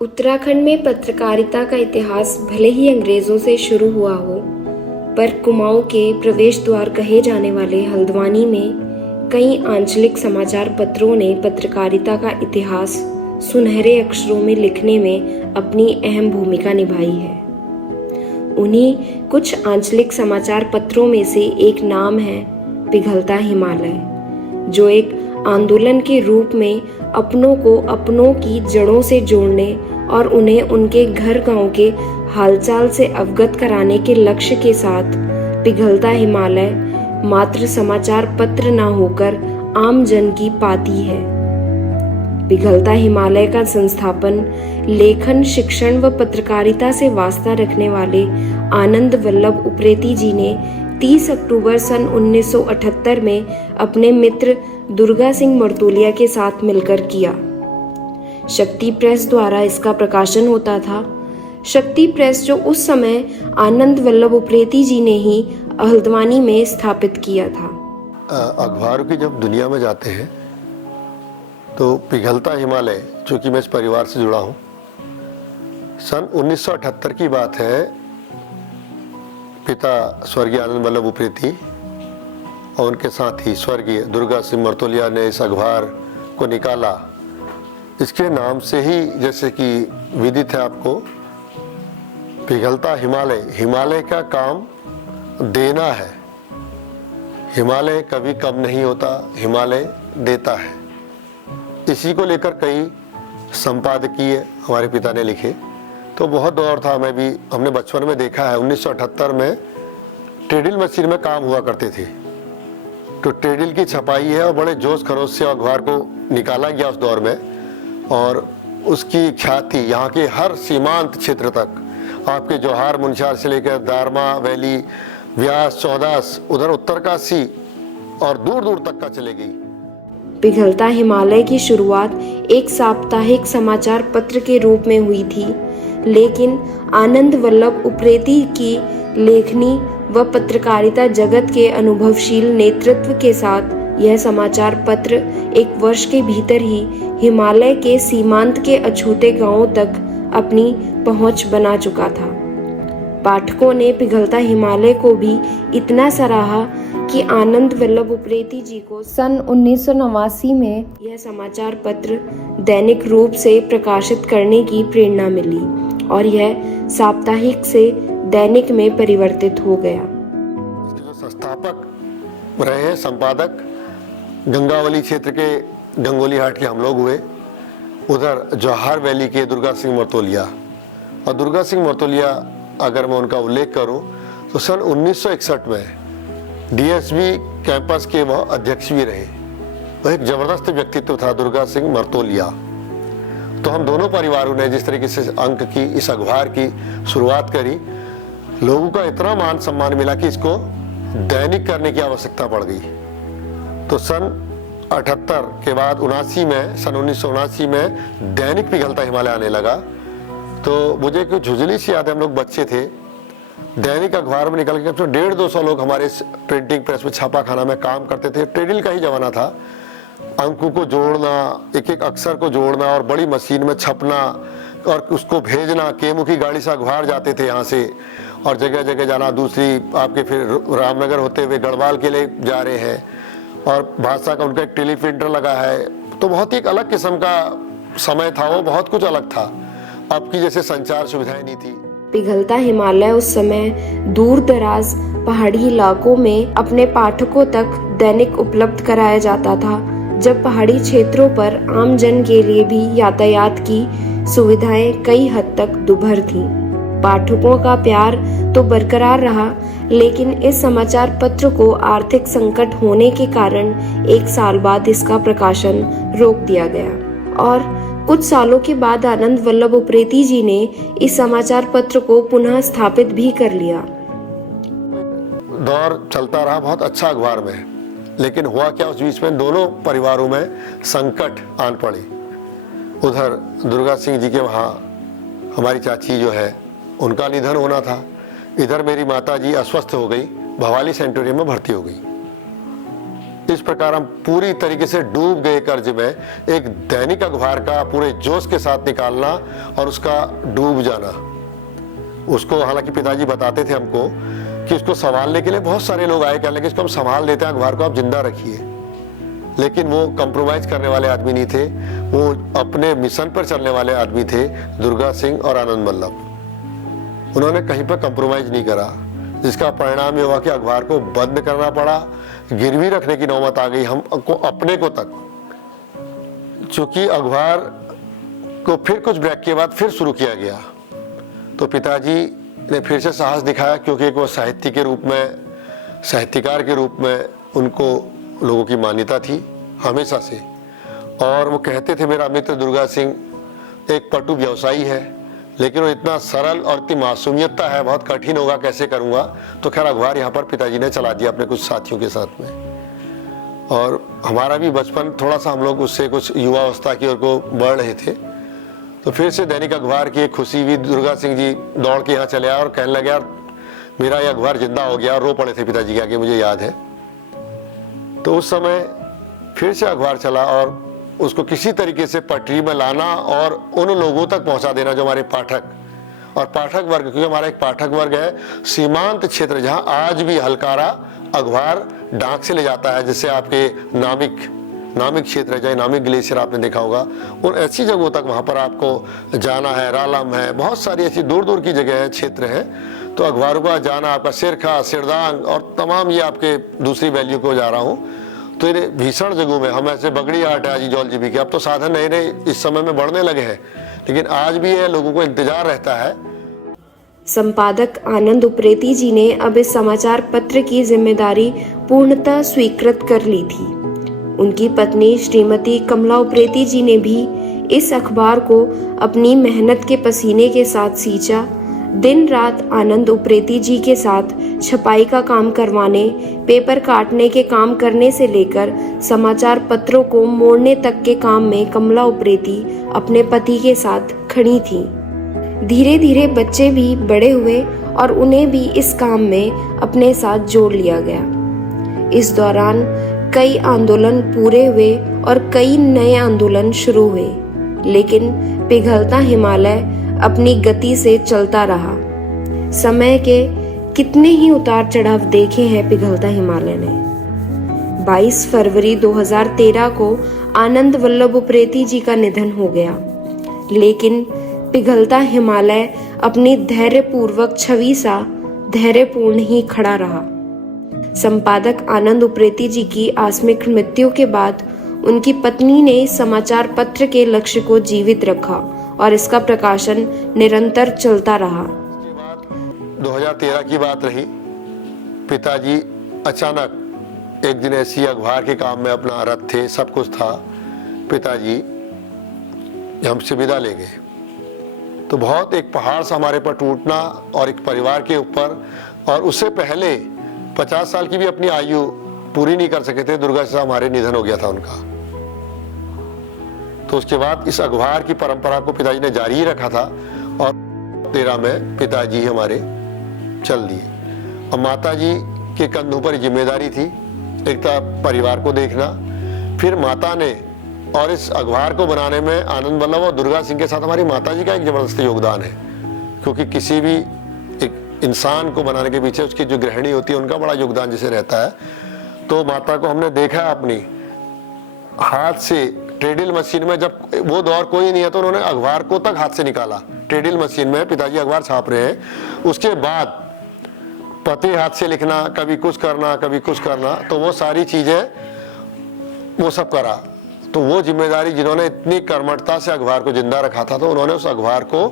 उत्तराखंड में पत्रकारिता का इतिहास भले ही अंग्रेजों से शुरू हुआ हो, पर कुमाऊं के प्रवेश द्वार कहे जाने वाले हल्द्वानी में कई आंचलिक समाचार पत्रों ने पत्रकारिता का इतिहास सुनहरे अक्षरों में लिखने में अपनी अहम भूमिका निभाई है। उन्हीं कुछ आंचलिक समाचार पत्रों में से एक नाम है पिघलता हिमालय, जो एक आंदोलन के रूप में अपनों को अपनों की जड़ों से जोड़ने और उन्हें उनके घर गांव के हालचाल से अवगत कराने के लक्ष्य के साथ पिघलता हिमालय मात्र समाचार पत्र न होकर आम जन की पाती है। पिघलता हिमालय का संस्थापन लेखन, शिक्षण व पत्रकारिता से वास्ता रखने वाले आनंद वल्लभ उप्रेती जी ने 30 अक्टूबर सन 1978 में अपने मित्र दुर्गा सिंह मर्तोलिया के साथ मिलकर किया। शक्ति प्रेस द्वारा इसका प्रकाशन होता था। शक्ति प्रेस जो उस समय आनंद वल्लभ उप्रेती जी ने ही हल्द्वानी में स्थापित किया था। अखबारों की जब दुनिया में जाते हैं तो पिघलता हिमालय, चूँकि मैं इस परिवार से जुड़ा हूँ, सन 1978 की बात है। पिता स्वर्गीय आनंद वल्लभ उप्रेती और उनके साथी स्वर्गीय दुर्गा सिंह मर्तोलिया ने इस अखबार को निकाला। इसके नाम से ही जैसे कि विदित है आपको, पिघलता हिमालय, हिमालय का काम देना है। हिमालय कभी कम नहीं होता, हिमालय देता है। इसी को लेकर कई संपादकीय हमारे पिता ने लिखे। तो बहुत दौर था, हमने बचपन में देखा है। 1978 में टेडिल मशीन में काम हुआ करते थे, तो टेडिल की छपाई है और बड़े जोश खरोश से अखबार को निकाला गया उस दौर में, और उसकी ख्याति यहाँ के हर सीमांत क्षेत्र तक, आपके जौहार मुनस्यार से लेकर दारमा वैली, व्यास, चौदास, उधर उत्तरकाशी और दूर दूर तक का चले गई। पिघलता हिमालय की शुरुआत एक साप्ताहिक समाचार पत्र के रूप में हुई थी, लेकिन आनंद वल्लभ उप्रेती की लेखनी व पत्रकारिता जगत के अनुभवशील नेतृत्व के साथ यह समाचार पत्र एक वर्ष के भीतर ही हिमालय के सीमांत के अछूते गांवों तक अपनी पहुंच बना चुका था। पाठकों ने पिघलता हिमालय को भी इतना सराहा कि आनंद वल्लभ उप्रेती जी को सन 1989 में यह समाचार पत्र दैनिक रूप से प्रकाशित करने की प्रेरणा मिली और यह साप्ताहिक से दैनिक में परिवर्तित हो गया। इसके जो संस्थापक रहे हैं, संपादक, गंगावली क्षेत्र के गंगोली हाट के हम लोग हुए, उधर जौहार वैली के दुर्गा सिंह मर्तोलिया। और दुर्गा सिंह मर्तोलिया अगर मैं उनका उल्लेख करूं तो सन 1961 में डीएसबी कैंपस के वह अध्यक्ष भी रहे। वह एक जबरदस्त व्यक्तित्व था दुर्गा सिंह मर्तोलिया। तो हम दोनों परिवारों ने जिस तरीके से अंक की इस अखबार की शुरुआत करी, लोगों का इतना मान सम्मान मिला कि इसको दैनिक करने की आवश्यकता पड़ गई। तो सन 78 के बाद 1979 में दैनिक पिघलता हिमालय आने लगा। तो मुझे कुछ झुंझुली सी याद है, हम लोग बच्चे थे, दैनिक अखबार में निकल के 150-200 लोग हमारे प्रिंटिंग प्रेस में छापाखाना में काम करते थे। टेडिल का ही जमाना था। अंकों को जोड़ना, एक एक अक्षर को जोड़ना और बड़ी मशीन में छपना और उसको भेजना। केमुखी गाड़ी से अखबार जाते थे यहाँ से और जगह जगह जाना। दूसरी आपके फिर रामनगर होते हुए गढ़वाल के लिए जा रहे हैं, और भाषा का उनका एक टेलीप्रिंटर लगा है। तो बहुत ही एक अलग किस्म का समय था, वो बहुत कुछ अलग था। अब की जैसे संचार सुविधाएं नहीं थी। पिघलता हिमालय उस समय दूर दराज पहाड़ी इलाकों में अपने पाठकों तक दैनिक उपलब्ध कराया जाता था, जब पहाड़ी क्षेत्रों पर आम जन के लिए भी यातायात की सुविधाएं कई हद तक दुर्भर थीं। पाठकों का प्यार तो बरकरार रहा, लेकिन इस समाचार पत्र को आर्थिक संकट होने के कारण 1 साल बाद इसका प्रकाशन रोक दिया गया और कुछ सालों के बाद आनंद वल्लभ उप्रेती जी ने इस समाचार पत्र को पुनः स्थापित भी कर लिया। दौर चलता रहा बहुत अच्छा अखबार में, लेकिन हुआ क्या, उस बीच में दोनों परिवारों में संकट आन पड़े। उधर दुर्गा सिंह जी के वहाँ हमारी चाची जो है उनका निधन होना था, इधर मेरी माता जी अस्वस्थ हो गई, भवाली सेंटोरियम में भर्ती हो गई। इस प्रकार हम पूरी तरीके से डूब गए कर्ज में। एक दैनिक अखबार का पूरे जोश के साथ निकालना और उसका डूब जाना। उसको हालांकि पिताजी बताते थे हमको कि उसको संभालने के लिए बहुत सारे लोग आए, कहने लगे इसको हम संभाल लेते हैं, अखबार को आप जिंदा रखिए। लेकिन वो कंप्रोमाइज करने वाले आदमी नहीं थे, वो अपने मिशन पर चलने वाले आदमी थे, दुर्गा सिंह और आनंद वल्लभ। उन्होंने कहीं पर कंप्रोमाइज नहीं करा, जिसका परिणाम ये हुआ कि अखबार को बंद करना पड़ा, गिरवी रखने की नौबत आ गई हमको अपने को तक। चूंकि अखबार को फिर कुछ ब्रेक के बाद फिर शुरू किया गया, तो पिताजी ने फिर से साहस दिखाया, क्योंकि वो साहित्य के रूप में, साहित्यकार के रूप में उनको लोगों की मान्यता थी हमेशा से। और वो कहते थे मेरा मित्र दुर्गा सिंह एक पटु व्यवसायी है, लेकिन वो इतना सरल और इतनी मासूमियतता है, बहुत कठिन होगा, कैसे करूँगा। तो खैर अखबार यहाँ पर पिताजी ने चला दिया अपने कुछ साथियों के साथ में। और हमारा भी बचपन थोड़ा सा, हम लोग उससे कुछ युवावस्था की ओर को बढ़ रहे थे, तो फिर से दैनिक अखबार की एक खुशी हुई। दुर्गा सिंह जी दौड़ के यहाँ चले आए और कहने लगे यार मेरा ये अखबार जिंदा हो गया, और रो पड़े थे पिताजी के आगे, मुझे याद है। तो उस समय फिर से अखबार चला और उसको किसी तरीके से पटरी में लाना और उन लोगों तक पहुंचा देना जो हमारे पाठक और पाठक वर्ग, क्योंकि हमारा एक पाठक वर्ग है सीमांत क्षेत्र, जहां आज भी हलकारा अखबार डाक से ले जाता है, जैसे आपके नामिक क्षेत्र है, चाहे नामिक ग्लेशियर आपने देखा होगा, उन ऐसी जगहों तक वहाँ पर आपको जाना है। रालम है, बहुत सारी ऐसी दूर दूर की जगह है, क्षेत्र है। तो अखबारों का जाना, आपका सिरखा, सिरदांग और तमाम ये आपके दूसरी वैल्यू को जा रहा हूँ, तो ये भीषण जगहों में हम ऐसे बगड़ी आर्ट है आज जॉल भी के, अब तो साधन नए नए इस समय में बढ़ने लगे हैं, लेकिन आज भी है लोगों को इंतजार रहता है। संपादक आनंद उप्रेती जी ने अब इस समाचार पत्र की जिम्मेदारी पूर्णतः स्वीकृत कर ली थी। उनकी पत्नी श्रीमती कमला उप्रेती जी ने भी इस अखबार को अपनी मेहनत के पसीने के साथ सींचा। दिन रात आनंद उप्रेती जी के साथ छपाई का काम करवाने, पेपर काटने के काम करने से लेकर समाचार पत्रों को मोड़ने तक के काम में कमला उप्रेती अपने पति के साथ खड़ी थीं। धीरे धीरे बच्चे भी बड़े हुए और उन्हें भी इस काम में अपने साथ जोड़ लिया गया। इस दौरान कई आंदोलन पूरे हुए और कई नए आंदोलन शुरू हुए, लेकिन पिघलता हिमालय अपनी गति से चलता रहा। समय के कितने ही उतार चढ़ाव देखे हैं पिघलता हिमालय ने। 22 फरवरी 2013 को आनंद वल्लभ उप्रेती जी का निधन हो गया, लेकिन पिघलता हिमालय अपनी धैर्यपूर्वक छवि सा धैर्यपूर्ण ही खड़ा रहा। संपादक आनंद उप्रेती जी की आकस्मिक मृत्यु के बाद उनकी पत्नी ने समाचार पत्र के लक्ष्य को जीवित रखा और इसका प्रकाशन निरंतर चलता रहा। 2013 की बात रही, पिताजी अचानक एक दिन ऐसी अखबार के काम में अपना रत थे, सब कुछ था, पिताजी हमसे विदा ले गए। तो बहुत एक पहाड़ सा हमारे पर टूटना और एक परिवार के ऊपर, और उससे पहले 50 साल की भी अपनी आयु पूरी नहीं कर सके थे, दुर्गा से हमारे निधन हो गया था उनका। तो उसके बाद इस अखबार की परंपरा को पिताजी ने जारी ही रखा था और 13 में पिताजी हमारे चल दिए। और माताजी के कंधों पर जिम्मेदारी थी, एक था परिवार को देखना, फिर माता ने, और इस अखबार को बनाने में आनंद वल्लभ और दुर्गा सिंह के साथ हमारी माताजी का एक जबरदस्त योगदान है, क्योंकि किसी भी एक इंसान को बनाने के पीछे उसकी जो गृहिणी होती है उनका बड़ा योगदान जैसे रहता है। तो माता को हमने देखा अपनी हाथ से ट्रेडिल मशीन में, जब वो दौर कोई नहीं है तो उन्होंने अखबार को तक हाथ से निकाला, ट्रेडिल मशीन में पिताजी अखबार छाप रहे हैं, उसके बाद पति हाथ से लिखना, कभी कुछ करना कभी कुछ करना, तो वो सारी चीजें वो सब करा। तो वो जिम्मेदारी जिन्होंने इतनी कर्मठता से अखबार को जिंदा रखा था, तो उन्होंने उस अखबार को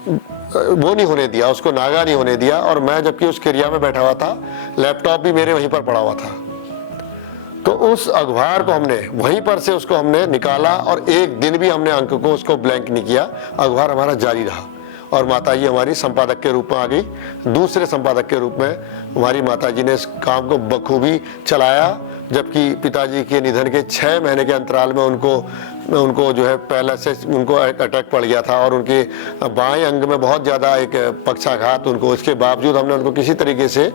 वो नहीं होने दिया, उसको नागा नहीं होने दिया। और मैं जबकि उस क्रिया में बैठा हुआ था, लैपटॉप भी मेरे वहीं पर पड़ा हुआ था, तो उस अखबार को हमने वहीं पर से उसको हमने निकाला और एक दिन भी हमने अंक को उसको ब्लैंक नहीं किया, अखबार हमारा जारी रहा। और माताजी हमारी संपादक के रूप में आ गई, दूसरे संपादक के रूप में हमारी माताजी ने इस काम को बखूबी चलाया। जबकि पिताजी के निधन के 6 महीने के अंतराल में उनको जो है पहले से उनको अटैक पड़ गया था और उनके बाएं अंग में बहुत ज़्यादा एक पक्षाघात उनको, इसके बावजूद हमने उनको किसी तरीके से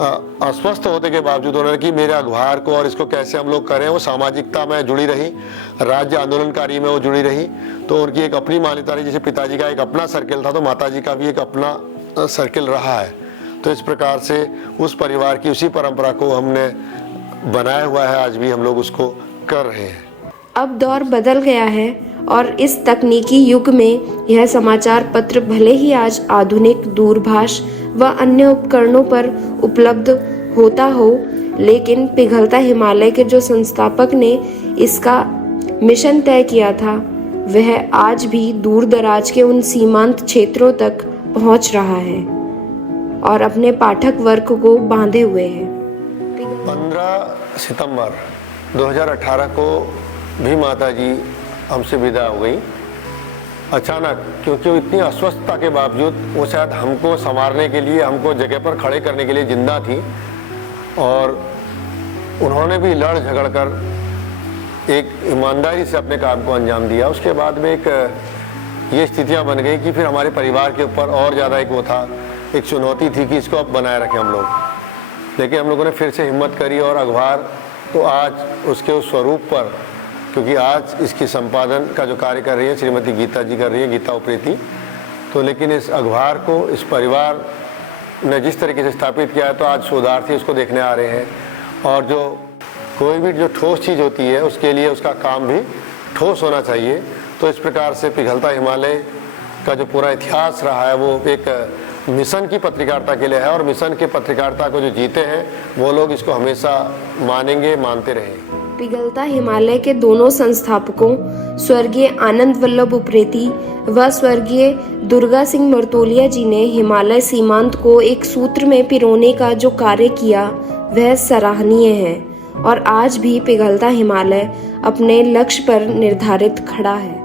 अस्वस्थ होने के बावजूद उन्होंने कि मेरे अखबार को और इसको कैसे हम लोग करें, वो सामाजिकता में जुड़ी रही, राज्य आंदोलनकारी में वो जुड़ी रही। तो उनकी एक अपनी मान्यता रही, जैसे पिताजी का एक अपना सर्किल था तो माताजी का भी एक अपना सर्किल रहा है। तो इस प्रकार से उस परिवार की उसी परंपरा को हमने बनाया हुआ है, आज भी हम लोग उसको कर रहे हैं। अब दौर बदल गया है और इस तकनीकी युग में यह समाचार पत्र भले ही आज आधुनिक दूरभाष व अन्य उपकरणों पर उपलब्ध होता हो, लेकिन पिघलता हिमालय के जो संस्थापक ने इसका मिशन तय किया था वह आज भी दूर दराज के उन सीमांत क्षेत्रों तक पहुंच रहा है और अपने पाठक वर्ग को बांधे हुए है। 15 सितंबर 2018 को भी माताजी हमसे विदा हो गई अचानक, क्योंकि वो इतनी अस्वस्थता के बावजूद वो शायद हमको संवारने के लिए, हमको जगह पर खड़े करने के लिए जिंदा थी। और उन्होंने भी लड़ झगड़ कर एक ईमानदारी से अपने काम को अंजाम दिया। उसके बाद में एक ये स्थितियां बन गई कि फिर हमारे परिवार के ऊपर और ज़्यादा एक वो था, एक चुनौती थी कि इसको अब बनाए रखें हम लोग। लेकिन हम लोगों ने फिर से हिम्मत करी और अखबार तो आज उसके उस स्वरूप पर, क्योंकि आज इसकी संपादन का जो कार्य कर रही है श्रीमती गीता जी कर रही है, गीता उप्रेती। तो लेकिन इस अखबार को इस परिवार ने जिस तरीके से स्थापित किया है, तो आज शोधार्थी उसको देखने आ रहे हैं। और जो कोई भी जो ठोस चीज़ होती है उसके लिए उसका काम भी ठोस होना चाहिए। तो इस प्रकार से पिघलता हिमालय का जो पूरा इतिहास रहा है वो एक मिशन की पत्रकारिता के लिए है, और मिशन की पत्रकारिता को जो जीते हैं वो लोग इसको हमेशा मानेंगे, मानते रहेंगे। पिघलता हिमालय के दोनों संस्थापकों स्वर्गीय आनंद वल्लभ उप्रेती व स्वर्गीय दुर्गा सिंह मर्तोलिया जी ने हिमालय सीमांत को एक सूत्र में पिरोने का जो कार्य किया वह सराहनीय है और आज भी पिघलता हिमालय अपने लक्ष्य पर निर्धारित खड़ा है।